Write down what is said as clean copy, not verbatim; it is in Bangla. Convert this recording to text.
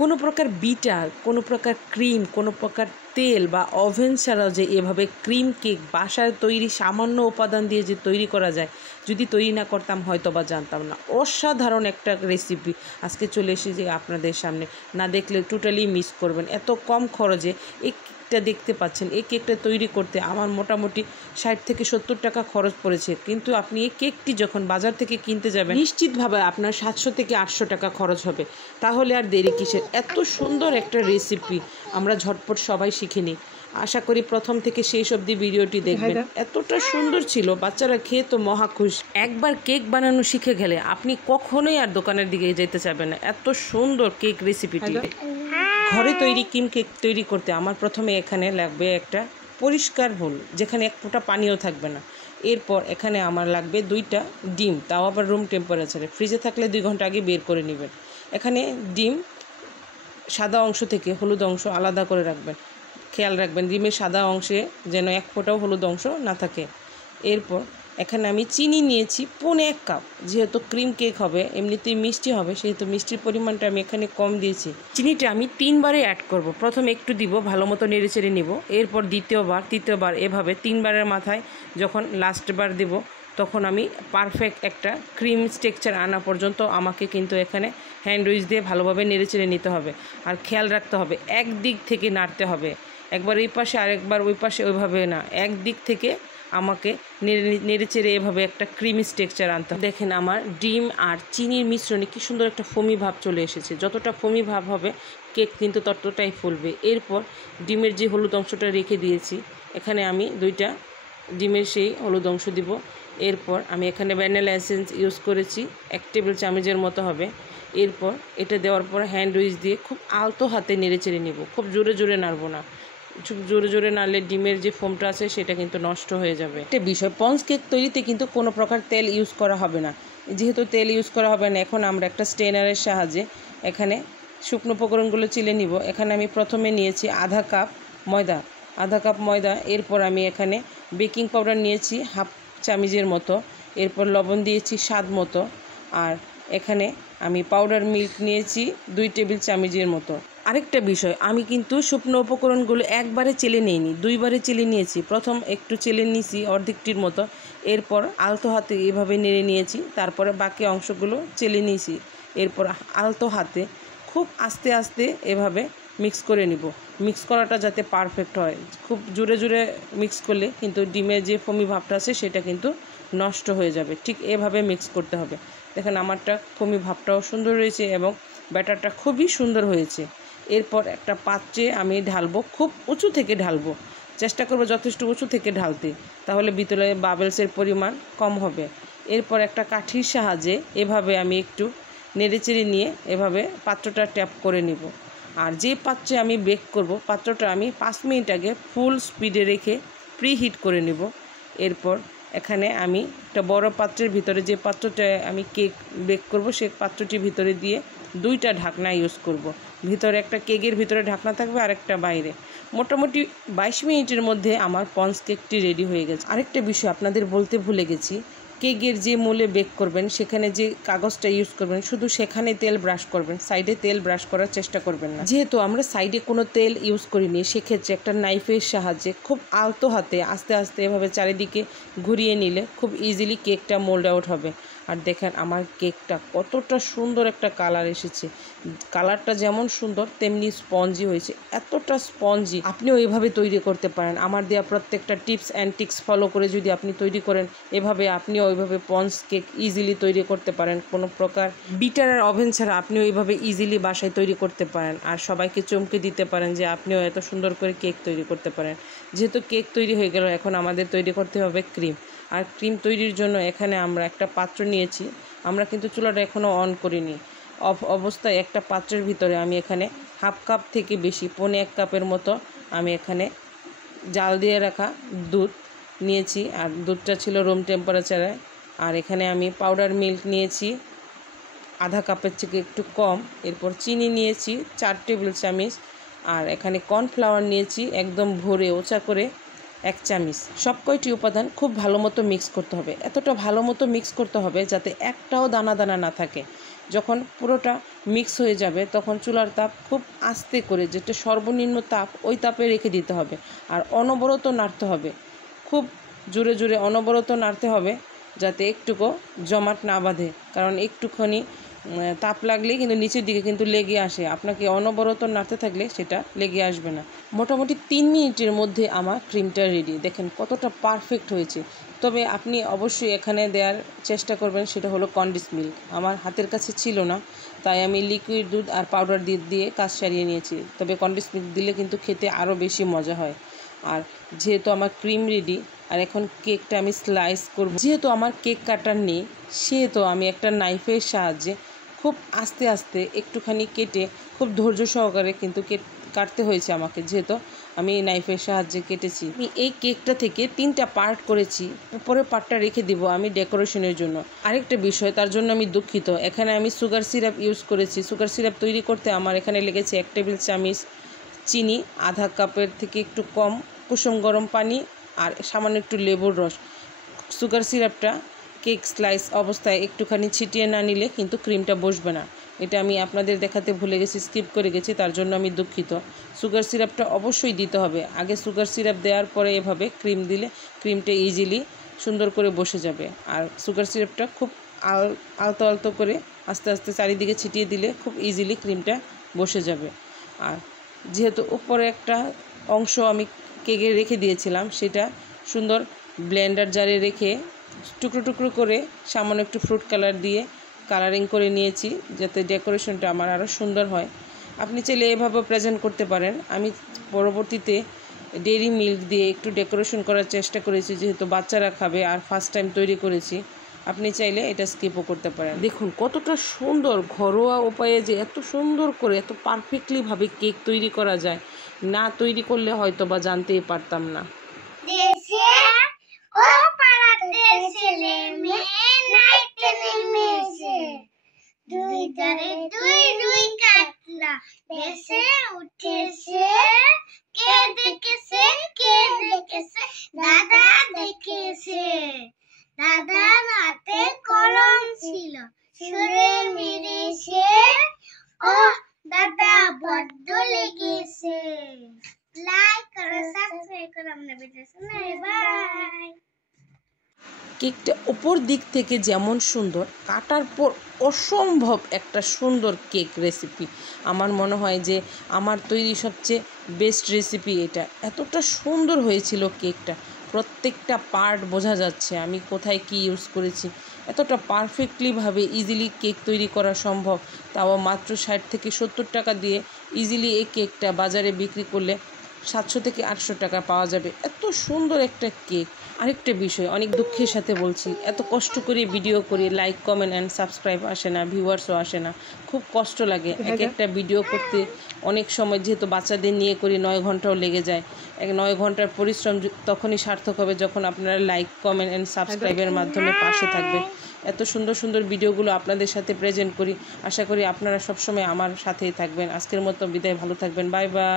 কোনো প্রকার বিটার, কোনো প্রকার ক্রিম, কোনো প্রকার তেল বা ওভেন ছাড়াও যে এভাবে ক্রিম কেক বাসায় তৈরি সামান্য উপাদান দিয়ে যে তৈরি করা যায়, যদি তৈরি না করতাম হয়তো বা জানতাম না। অসাধারণ একটা রেসিপি আজকে চলে এসেছে আপনাদের সামনে, না দেখলে টোটালি মিস করবেন। এত কম খরচে এই কেকটা দেখতে পাচ্ছেন। এই কেকটা তৈরি করতে আমার মোটামুটি 60 থেকে 70 টাকা খরচ পড়েছে, কিন্তু আপনি এই কেকটি যখন বাজার থেকে কিনতে যাবেন নিশ্চিতভাবে আপনার 700 থেকে 800 টাকা খরচ হবে। তাহলে আর দেরি কিসের? এত সুন্দর একটা রেসিপি আমরা ঝটপট সবাই শিখে নিই। আশা করি প্রথম থেকে শেষ অবধি ভিডিওটি দেখবেন। এতটা সুন্দর ছিল, বাচ্চারা খেয়ে তো মহা খুশ। একবার কেক বানানো শিখে গেলে আপনি কখনোই আর দোকানের দিকে যেতে চাইবেন না। এত সুন্দর কেক রেসিপিটি। ঘরে তৈরি ক্রিম কেক তৈরি করতে আমার প্রথমে এখানে লাগবে একটা পরিষ্কার বোল, যেখানে এক ফোঁটা পানিও থাকবে না। এরপর এখানে আমার লাগবে 2টা ডিম, তাও আবার রুম টেম্পারেচারে। ফ্রিজে থাকলে 2 ঘন্টা আগে বের করে নেবেন। এখানে ডিম সাদা অংশ থেকে হলুদ অংশ আলাদা করে রাখবেন। খেয়াল রাখবেন ডিমের সাদা অংশে যেন এক ফোঁটাও হলুদ অংশ না থাকে। এরপর এখানে আমি চিনি নিয়েছি 1.25 কাপ। যেহেতু ক্রিম কেক হবে, এমনিতেই মিষ্টি হবে, সেহেতু মিষ্টির পরিমাণটা আমি এখানে কম দিয়েছি। চিনিটা আমি 3 বারে অ্যাড করব। প্রথমে একটু দিব, ভালো মতো নেড়ে চেড়ে নিব। এরপর দ্বিতীয়বার, তৃতীয়বার, এভাবে 3 বারের মাথায় যখন লাস্টবার দেব তখন আমি পারফেক্ট একটা ক্রিম টেক্সচার আনা পর্যন্ত আমাকে কিন্তু এখানে হ্যান্ড উইচ দিয়ে ভালোভাবে নেড়ে চেড়ে নিতে হবে। আর খেয়াল রাখতে হবে এক দিক থেকে নাড়তে হবে, একবার এই পাশে আরেকবার ওই পাশে, ওইভাবে না, এক দিক থেকে আমাকে নেড়ে চেড়ে এভাবে একটা ক্রিমি টেক্সচার আনতে হবে। দেখেন আমার ডিম আর চিনির মিশ্রণে কি সুন্দর একটা ফোমি ভাব চলে এসেছে। যতটা ফোমি ভাব হবে কেক কিন্তু ততটাই ফুলবে। এরপর ডিমের যে হলুদ অংশটা রেখে দিয়েছি, এখানে আমি 2টা ডিমের সেই হলুদ অংশ দিব। এরপর আমি এখানে ভ্যানিলা এসেন্স ইউজ করেছি, 1 টেবিল চামচের মতো হবে। এরপর এটা দেওয়ার পর হ্যান্ড উইচ দিয়ে খুব আলতো হাতে নেড়ে চেড়ে নেব। খুব জোরে জোরে নাড়বো না, খুব জোরে জোরে নাড়লে ডিমের যে ফোমটা আছে সেটা কিন্তু নষ্ট হয়ে যাবে। একটা বিষয়, স্পঞ্জ কেক তৈরিতে কিন্তু কোনো প্রকার তেল ইউজ করা হবে না। যেহেতু তেল ইউজ করা হবে না, এখন আমরা একটা স্ট্রেনারের সাহায্যে এখানে শুকনো উপকরণগুলো চিলে নিব। এখানে আমি প্রথমে নিয়েছি আধা কাপ ময়দা। এরপর আমি এখানে বেকিং পাউডার নিয়েছি 1/2 চামচের মতো। এরপর লবণ দিয়েছি স্বাদ মতো। আর এখানে আমি পাউডার মিল্ক নিয়েছি 2 টেবিল চামচের মতো। আরেকটা বিষয়, আমি কিন্তু শুকনো উপকরণগুলো একবারে চেলে নিইনি, 2 বারে চেলে নিয়েছি। প্রথম একটু চেলে নিয়েছি অর্ধেকটির মতো, এরপর আলতো হাতে এভাবে নেড়ে নিয়েছি, তারপরে বাকি অংশগুলো চেলে নিয়েছি। এরপর আলতো হাতে খুব আস্তে আস্তে এভাবে মিক্স করে নিব। মিক্স করাটা যাতে পারফেক্ট হয়, খুব জোরে জোরে মিক্স করলে কিন্তু ডিমের যে ফোমি ভাবটা আছে সেটা কিন্তু নষ্ট হয়ে যাবে। ঠিক এভাবে মিক্স করতে হবে। দেখেন আমারটা ফোমি ভাবটাও সুন্দর রয়েছে এবং ব্যাটারটা খুবই সুন্দর হয়েছে। এরপর একটা পাত্রে আমি ঢালবো, খুব উঁচু থেকে ঢালবো, চেষ্টা করবো যথেষ্ট উঁচু থেকে ঢালতে, তাহলে ভিতরে বাবেলসের পরিমাণ কম হবে। এরপর একটা কাঠির সাহায্যে এভাবে আমি একটু নেড়েচেড়ে নিয়ে এভাবে পাত্রটা ট্যাপ করে নিব। আর যে পাত্রে আমি বেক করব, পাত্রটা আমি 5 মিনিট আগে ফুল স্পিডে রেখে প্রিহিট করে নেব। এরপর এখানে আমি একটা বড় পাত্রের ভিতরে, যে পাত্রটা আমি কেক বেক করব সেই পাত্রটির ভিতরে দিয়ে 2টা ঢাকনা ইউজ করব। ভিতরে একটা কেকের ভিতরে ঢাকনা থাকবে আর একটা বাইরে। মোটামুটি 22 মিনিটের মধ্যে আমার স্পঞ্জ কেকটি রেডি হয়ে গেছে। আরেকটা বিষয় আপনাদের বলতে ভুলে গেছি, কেকের যে মোলে বেক করবেন সেখানে যে কাগজটা ইউজ করবেন শুধু সেখানে তেল ব্রাশ করবেন, সাইডে তেল ব্রাশ করার চেষ্টা করবেন না। যেহেতু আমরা সাইডে কোনো তেল ইউজ করিনি, সেক্ষেত্রে একটা নাইফের সাহায্যে খুব আলতো হাতে আস্তে আস্তে এভাবে চারিদিকে ঘুরিয়ে নিলে খুব ইজিলি কেকটা মোল্ড আউট হবে। আর দেখেন আমার কেকটা কতটা সুন্দর একটা কালার এসেছে। কালারটা যেমন সুন্দর তেমনি স্পঞ্জি হয়েছে, এতটা স্পঞ্জি। আপনিও এইভাবে তৈরি করতে পারেন। আমার দেওয়া প্রত্যেকটা টিপস অ্যান্ড ট্রিক্স ফলো করে যদি আপনি তৈরি করেন, এভাবে আপনিও ওইভাবে স্পঞ্জ কেক ইজিলি তৈরি করতে পারেন। কোনো প্রকার বিটার আর ওভেন ছাড়া আপনিও এইভাবে ইজিলি বাসায় তৈরি করতে পারেন। আর সবাইকে চমকে দিতে পারেন যে আপনিও এত সুন্দর করে কেক তৈরি করতে পারেন। যেহেতু কেক তৈরি হয়ে গেল, এখন আমাদের তৈরি করতে হবে ক্রিম। আর ক্রিম তৈরির জন্য এখানে আমরা একটা পাত্র নিয়েছি। আমরা কিন্তু চুলাটা এখনও অন করিনি। অফ অবস্থায় একটা পাত্রের ভিতরে আমি এখানে 1/2 কাপ থেকে বেশি, 1.25 কাপের মতো আমি এখানে জাল দিয়ে রাখা দুধ নিয়েছি। আর দুধটা ছিল রুম টেম্পারেচারে। আর এখানে আমি পাউডার মিল্ক নিয়েছি 1/2 কাপের থেকে একটু কম। এরপর চিনি নিয়েছি 4 টেবিল চামচ। আর এখানে কর্নফ্লাওয়ার নিয়েছি একদম ভরে ওচা করে 1 চামচ। সব কয়টি উপাদান খুব ভালো মতো মিক্স করতে হবে। এতটা ভালো মতো মিক্স করতে হবে যাতে একটাও দানা দানা না থাকে। যখন পুরোটা মিক্স হয়ে যাবে তখন চুলার তাপ খুব আস্তে করে, যেটা সর্বনিম্ন তাপ ওই তাপে রেখে দিতে হবে। আর অনবরত নাড়তে হবে, খুব জোরে জোরে অনবরত নাড়তে হবে যাতে একটুকু জমাট না বাঁধে, কারণ একটুখানি তাপ লাগলেই কিন্তু নিচের দিকে কিন্তু লেগে আসে। আপনাকে অনবরত নাড়তে থাকলে সেটা লেগে আসবে না। মোটামুটি 3 মিনিটের মধ্যে আমার ক্রিমটা রেডি। দেখেন কতটা পারফেক্ট হয়েছে। তবে আপনি অবশ্যই এখানে দেওয়ার চেষ্টা করবেন, সেটা হলো কনডেন্স মিল্ক। আমার হাতের কাছে ছিল না, তাই আমি লিকুইড দুধ আর পাউডার দিয়ে কাজ সারিয়ে নিয়েছি। তবে কনডেন্স মিল্ক দিলে কিন্তু খেতে আরও বেশি মজা হয়। আর যেহেতু আমার ক্রিম রেডি, আর এখন কেকটা আমি স্লাইস করব। যেহেতু আমার কেক কাটার নেই, সেহেতু আমি একটা নাইফের সাহায্যে খুব আস্তে আস্তে একটুখানি কেটে খুব ধৈর্য সহকারে কিন্তু কাটতে হয়েছে আমাকে, যেহেতু আমি নাইফের সাহায্যে কেটেছি। আমি এই কেকটা থেকে 3টা পার্ট করেছি, উপরের পার্টটা রেখে দিব আমি ডেকোরেশনের জন্য। আরেকটা বিষয়, তার জন্য আমি দুঃখিত, এখানে আমি সুগার সিরাপ ইউজ করেছি। সুগার সিরাপ তৈরি করতে আমার এখানে লেগেছে 1 টেবিল চামচ চিনি, আধা কাপের থেকে একটু কম কুসুম গরম পানি, আর সামান্য একটু লেবুর রস। সুগার সিরাপটা কেক স্লাইস অবস্থায় একটুখানি ছিটিয়ে না নিলে কিন্তু ক্রিমটা বসবে না। এটা আমি আপনাদের দেখাতে ভুলে গেছি, স্কিপ করে গেছি, তার জন্য আমি দুঃখিত। সুগার সিরাপটা অবশ্যই দিতে হবে। আগে সুগার সিরাপ দেওয়ার পরে এভাবে ক্রিম দিলে ক্রিমটা ইজিলি সুন্দর করে বসে যাবে। আর সুগার সিরাপটা খুব আলতো আলতো করে আস্তে আস্তে চারিদিকে ছিটিয়ে দিলে খুব ইজিলি ক্রিমটা বসে যাবে। আর যেহেতু উপরে একটা অংশ আমি কেকে রেখে দিয়েছিলাম, সেটা সুন্দর ব্লেন্ডার জারে রেখে টুকরো টুকরো করে সামান্য একটু ফ্রুট কালার দিয়ে কালারিং করে নিয়েছি, যাতে ডেকোরেশনটা আমার আরও সুন্দর হয়। আপনি চাইলে এভাবে প্রেজেন্ট করতে পারেন। আমি পরবর্তীতে ডেইরি মিল্ক দিয়ে একটু ডেকোরেশন করার চেষ্টা করেছি, যেহেতু বাচ্চারা খাবে আর ফার্স্ট টাইম তৈরি করেছি। আপনি চাইলে এটা স্কিপও করতে পারেন। দেখুন কতটা সুন্দর ঘরোয়া উপায়ে যে এত সুন্দর করে এত পারফেক্টলিভাবে কেক তৈরি করা যায়, না তৈরি করলে হয়তো বা জানতেই পারতাম না। দেশে ও পাড়াতে ছেলে মেয়ে নাইতে নেমেছে, দুই ধারে দুই দুই কাতলা ভেসে উঠেছে। কে দেখেছে দাদা দেখেছে, দাদার হাতে কলম ছিল সুরে মেরেছে, ও দাদা বড্ড লেগেছে। লাইক করো, সাবস্ক্রাইব করো আমাদের ভিডিও। বাই। কেকটা উপর দিক থেকে যেমন সুন্দর, কাটার পর অসম্ভব একটা সুন্দর কেক রেসিপি। আমার মনে হয় যে আমার তৈরি সবচেয়ে বেস্ট রেসিপি এটা। এতটা সুন্দর হয়েছিল কেকটা, প্রত্যেকটা পার্ট বোঝা যাচ্ছে আমি কোথায় কি ইউজ করেছি। এতটা পারফেক্টলিভাবে ইজিলি কেক তৈরি করা সম্ভব, তাও মাত্র 60 থেকে 70 টাকা দিয়ে ইজিলি এই কেকটা বাজারে বিক্রি করলে 700 থেকে 800 টাকা পাওয়া যাবে। এত সুন্দর একটা কেক। আরেকটা বিষয়, অনেক দুঃখের সাথে বলছি, এত কষ্ট করে ভিডিও করি, লাইক কমেন্ট অ্যান্ড সাবস্ক্রাইব আসে না, ভিউয়ার্সও আসে না, খুব কষ্ট লাগে। এক একটা ভিডিও করতে অনেক সময়, যেহেতু বাচ্চাদের নিয়ে করি 9 ঘন্টাও লেগে যায়। 9 ঘন্টার পরিশ্রম তখনই সার্থক হবে যখন আপনারা লাইক কমেন্ট অ্যান্ড সাবস্ক্রাইবের মাধ্যমে পাশে থাকবেন। এত সুন্দর সুন্দর ভিডিওগুলো আপনাদের সাথে প্রেজেন্ট করি। আশা করি আপনারা সবসময় আমার সাথেই থাকবেন। আজকের মতো বিদায়, ভালো থাকবেন, বাই বাই।